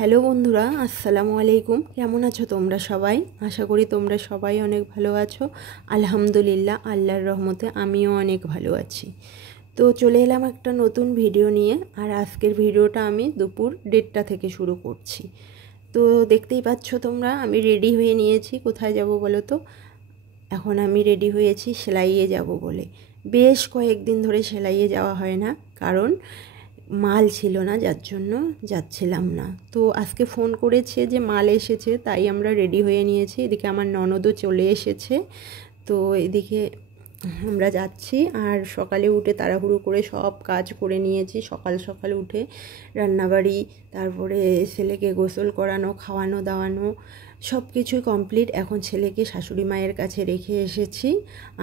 Hello বন্ধুরা, আসসালামু আলাইকুম। কেমন আছো তোমরা সবাই? আশা করি তোমরা সবাই অনেক ভালো আছো। আলহামদুলিল্লাহ, আল্লাহর রহমতে আমিও অনেক ভালো আছি। তো চলে এলাম একটা নতুন ভিডিও নিয়ে। আর আজকের ভিডিওটা আমি দুপুর 1:30 থেকে শুরু করছি। তো দেখতেই পাচ্ছ তোমরা, আমি রেডি হয়ে নিয়েছি। কোথায় যাব বলো তো? এখন আমি রেডি হয়েছি সেলাইয়ে যাব বলে। বেশ কয়েকদিন ধরে সেলাইয়ে যাওয়া হয় না, কারণ মাল ছিল না, যার জন্য যাচ্ছিলাম না। তো আজকে ফোন করেছে যে মাল এসেছে, তাই আমরা রেডি হয়ে নিয়েছি। এদিকে আমার ননদও চলে এসেছে। তো এদিকে আমরা যাচ্ছি। আর সকালে উঠে তাড়াহুড়ো করে সব কাজ করে নিয়েছি। সকাল সকাল উঠে রান্নাবাড়ি, তারপরে ছেলেকে গোসল করানো, খাওয়ানো দাওয়ানো সব কিছুই কমপ্লিট। এখন ছেলেকে শাশুড়ি মায়ের কাছে রেখে এসেছি।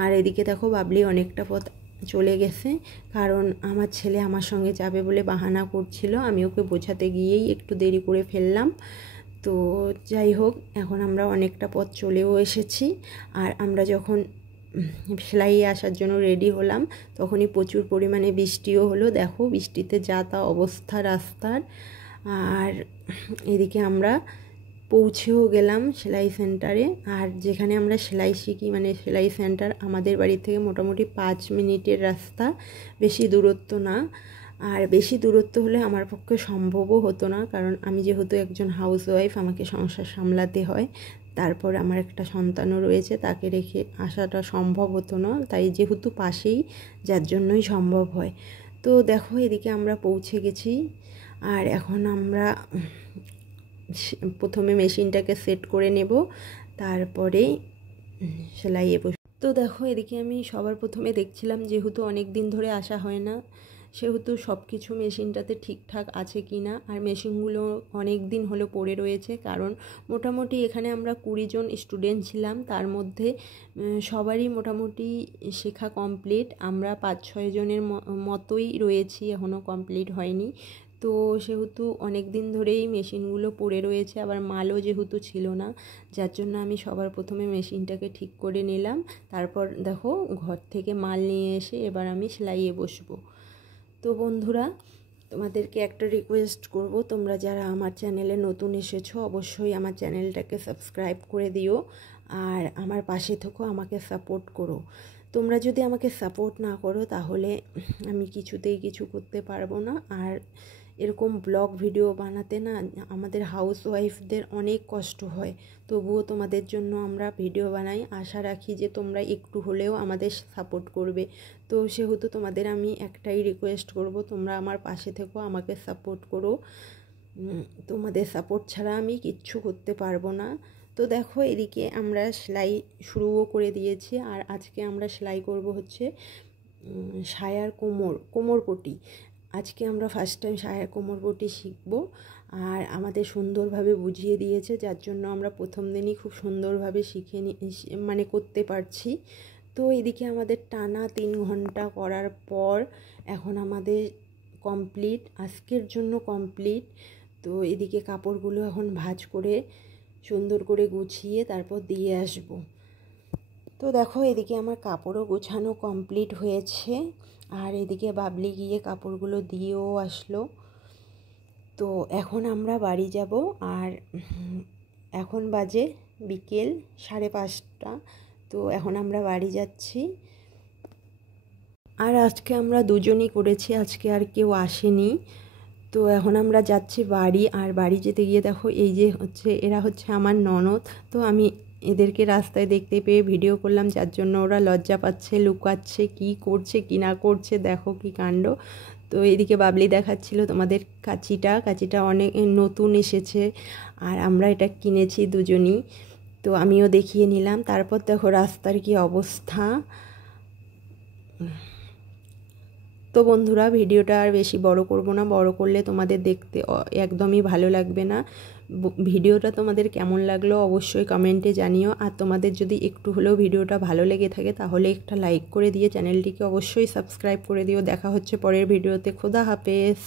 আর এদিকে দেখো বাবলি অনেকটা পথ চলে গেছে, কারণ আমার ছেলে আমার সঙ্গে যাবে বলে বাহানা করছিল। আমি ওকে বোঝাতে গিয়েই একটু দেরি করে ফেললাম। তো যাই হোক, এখন আমরা অনেকটা পথ চলেও এসেছি। আর আমরা যখন সেলাইয়ে আসার জন্য রেডি হলাম, তখনই প্রচুর পরিমাণে বৃষ্টিও হলো। দেখো বৃষ্টিতে যা তা অবস্থা রাস্তার। আর এদিকে আমরা পৌঁছেও গেলাম সেলাই সেন্টারে। আর যেখানে আমরা সেলাই শিখি, মানে সেলাই সেন্টার আমাদের বাড়ি থেকে মোটামুটি 5 মিনিটের রাস্তা, বেশি দূরত্ব না। আর বেশি দূরত্ব হলে আমার পক্ষে সম্ভবও হতো না, কারণ আমি যেহেতু একজন হাউসওয়াইফ, আমাকে সংসার সামলাতে হয়। তারপর আমার একটা সন্তানও রয়েছে, তাকে রেখে আসাটা সম্ভব হতো না। তাই যেহেতু পাশেই, যার জন্যই সম্ভব হয়। তো দেখো এদিকে আমরা পৌঁছে গেছি। আর এখন আমরা প্রথমে মেশিনটাকে সেট করে নেব, তারপরে সেলাইয়ে বসব। তো দেখো এদিকে আমি সবার প্রথমে দেখছিলাম, যেহেতু অনেক দিন ধরে আসা হয় না, সেহেতু সব কিছু মেশিনটাতে ঠিকঠাক আছে কি না। আর মেশিনগুলো অনেক দিন হলো পড়ে রয়েছে, কারণ মোটামুটি এখানে আমরা 20 জন স্টুডেন্ট ছিলাম। তার মধ্যে সবারই মোটামুটি শেখা কমপ্লিট। আমরা 5-6 জনের মতোই রয়েছি, এখনও কমপ্লিট হয়নি। তো সেহেতু অনেক দিন ধরেই মেশিনগুলো পড়ে রয়েছে, আবার মালও যেহেতু ছিল না, যার জন্য আমি সবার প্রথমে মেশিনটাকে ঠিক করে নিলাম। তারপর দেখো ঘর থেকে মাল নিয়ে এসে এবার আমি সেলাইয়ে বসবো। তো বন্ধুরা, তোমাদেরকে একটা রিকোয়েস্ট করব, তোমরা যারা আমার চ্যানেলে নতুন এসেছো অবশ্যই আমার চ্যানেলটাকে সাবস্ক্রাইব করে দিও। আর আমার পাশে থেকেও আমাকে সাপোর্ট করো। তোমরা যদি আমাকে সাপোর্ট না করো, তাহলে আমি কিছুতেই কিছু করতে পারবো না। আর এরকম ব্লগ ভিডিও বানাতে না আমাদের হাউসওয়াইফদের অনেক কষ্ট হয়, তবুও তোমাদের জন্য আমরা ভিডিও বানাই। আশা রাখি যে তোমরা একটু হলেও আমাদের সাপোর্ট করবে। তো সেহেতু তোমাদের আমি একটাই রিকোয়েস্ট করব, তোমরা আমার পাশে থেকেও আমাকে সাপোর্ট করো। তোমাদের সাপোর্ট ছাড়া আমি কিচ্ছু করতে পারবো না। তো দেখো এদিকে আমরা সেলাই শুরুও করে দিয়েছি। আর আজকে আমরা সেলাই করব হচ্ছে সায়ার কোমরপটি। আজকে আমরা ফার্স্ট টাইম সায়ার কোমরপটি শিখব। আর আমাদের সুন্দরভাবে বুঝিয়ে দিয়েছে, যার জন্য আমরা প্রথম দিনই খুব সুন্দরভাবে শিখে মানে করতে পারছি। তো এদিকে আমাদের টানা 3 ঘন্টা করার পর এখন আমাদের কমপ্লিট, আজকের জন্য কমপ্লিট। তো এদিকে কাপড়গুলো এখন ভাঁজ করে সুন্দর করে গুছিয়ে তারপর দিয়ে আসব। তো দেখো এদিকে আমার কাপড়ও গোছানো কমপ্লিট হয়েছে। আর এদিকে বাবলি গিয়ে কাপড়গুলো দিয়েও আসলো। তো এখন আমরা বাড়ি যাব। আর এখন বাজে বিকেল 5:30। তো এখন আমরা বাড়ি যাচ্ছি। আর আজকে আমরা দুজনই করেছি, আজকে আর কেউ আসেনি। তো এখন আমরা যাচ্ছি বাড়ি। আর বাড়ি যেতে গিয়ে দেখো এই যে এরা হচ্ছে আমার ননদ। তো আমি এদেরকে রাস্তায় দেখতে পেয়ে ভিডিও করলাম, যার জন্য ওরা লজ্জা পাচ্ছে, লুকাচ্ছে, কি করছে কি না করছে, দেখো কি কাণ্ড। তো এদিকে বাবলি দেখাচ্ছিল তোমাদের কাঁচিটা অনেক নতুন এসেছে, আর আমরা এটা কিনেছি দুজনই। তো আমিও দেখিয়ে নিলাম। তারপর দেখো রাস্তার কি অবস্থা। তো বন্ধুরা, ভিডিওটা আর বেশি বড় করব না, বড় করলে তোমাদের দেখতে একদমই ভালো লাগবে না। ভিডিওটা তোমাদের কেমন লাগলো অবশ্যই কমেন্টে জানিও। আর তোমাদের যদি একটু হলেও ভিডিওটা ভালো লেগে থাকে, তাহলে একটা লাইক করে দিয়ে চ্যানেলটিকে অবশ্যই সাবস্ক্রাইব করে দিও। দেখা হচ্ছে পরের ভিডিওতে। খোদা হাফেজ।